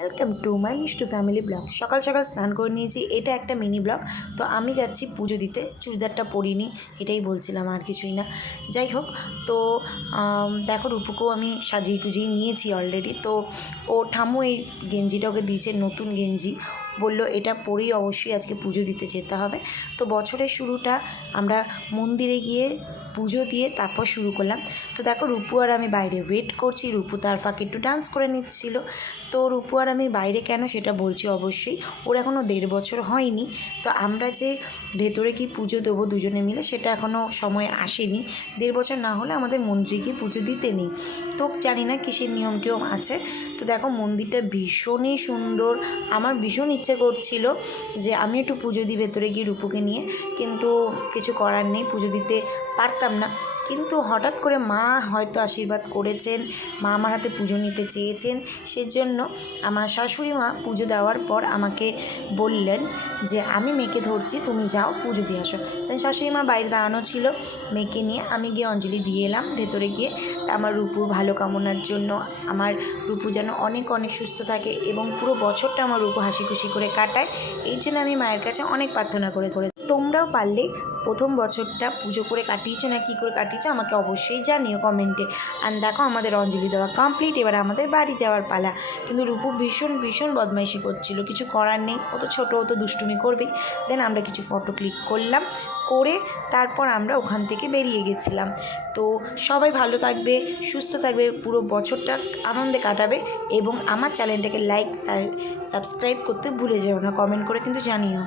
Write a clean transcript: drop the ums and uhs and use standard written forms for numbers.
Welcome to my Mishtu family blog. সকাল সকাল স্নান করে নিয়েছি, এটা একটা মিনি ব্লগ। তো আমি যাচ্ছি পুজো দিতে, চুড়িদারটা পরিনি, এটাই বলছিলাম, আর কিছুই না। যাই হোক, তো দেখো রূপুকেও আমি সাজিয়ে গুজিয়ে নিয়েছি অলরেডি। তো ও ঠাম্মু এই গেঞ্জিটা ওকে দিয়েছে, নতুন গেঞ্জি, বললো এটা পরেই অবশ্যই আজকে পুজো দিতে যেতে হবে। তো বছরের শুরুটা আমরা মন্দিরে গিয়ে পুজো দিয়ে তারপর শুরু করলাম। তো দেখো রূপু আর আমি বাইরে ওয়েট করছি, রূপু তার ফাঁকে একটু ডান্স করে নিচ্ছিল। তো রূপু আর আমি বাইরে কেন সেটা বলছি অবশ্যই, ওর এখনও 1.5 বছর হয়নি। তো আমরা যে ভেতরে কি পুজো দেবো দুজনে মিলে সেটা এখনও সময় আসেনি। 1.5 বছর না হলে আমাদের মন্দিরে গিয়ে পুজো দিতে নেই। তো জানি না কিসের নিয়ম টিয়ম আছে। তো দেখো মন্দিরটা ভীষণই সুন্দর, আমার ভীষণ ইচ্ছে করছিল যে আমি একটু পুজো দিই ভেতরে গিয়ে রূপুকে নিয়ে, কিন্তু কিছু করার নেই, পুজো দিতে পারতাম না। কিন্তু হঠাৎ করে মা হয়তো আশীর্বাদ করেছেন, মা আমার হাতে পুজো নিতে চেয়েছেন, সেজন্য আমার শাশুড়ি মা পুজো দেওয়ার পর আমাকে বললেন যে আমি মেয়েকে ধরছি, তুমি যাও পুজো দিয়ে আসো। তাই শাশুড়ি মা বাইরে দাঁড়ানো ছিল, মেয়েকে নিয়ে আমি গিয়ে অঞ্জলি দিয়ে এলাম ভেতরে গিয়ে। তা আমার রূপুর ভালো কামনার জন্য, আমার রূপু যেন অনেক অনেক সুস্থ থাকে এবং পুরো বছরটা আমার রূপু হাসি খুশি করে কাটায়, এই জন্য আমি মায়ের কাছে অনেক প্রার্থনা করে। তোমরাও পারলে প্রথম বছরটা পুজো করে কাটিয়েছো না কী করে কাটিয়েছো আমাকে অবশ্যই জানিও কমেন্টে। আর দেখো আমাদের অঞ্জলি দেওয়া কমপ্লিট, এবার আমাদের বাড়ি যাওয়ার পালা। কিন্তু রূপু ভীষণ ভীষণ বদমাইশি করছিল, কিছু করার নেই, ও তো ছোটো, ও তো দুষ্টুমি করবেই। দেন আমরা কিছু ফটো ক্লিক করলাম, করে তারপর আমরা ওখান থেকে বেরিয়ে গেছিলাম। তো সবাই ভালো থাকবে, সুস্থ থাকবে, পুরো বছরটা আনন্দে কাটাবে, এবং আমার চ্যানেলটাকে লাইক সাবস্ক্রাইব করতে ভুলে যেও না, কমেন্ট করে কিন্তু জানিও।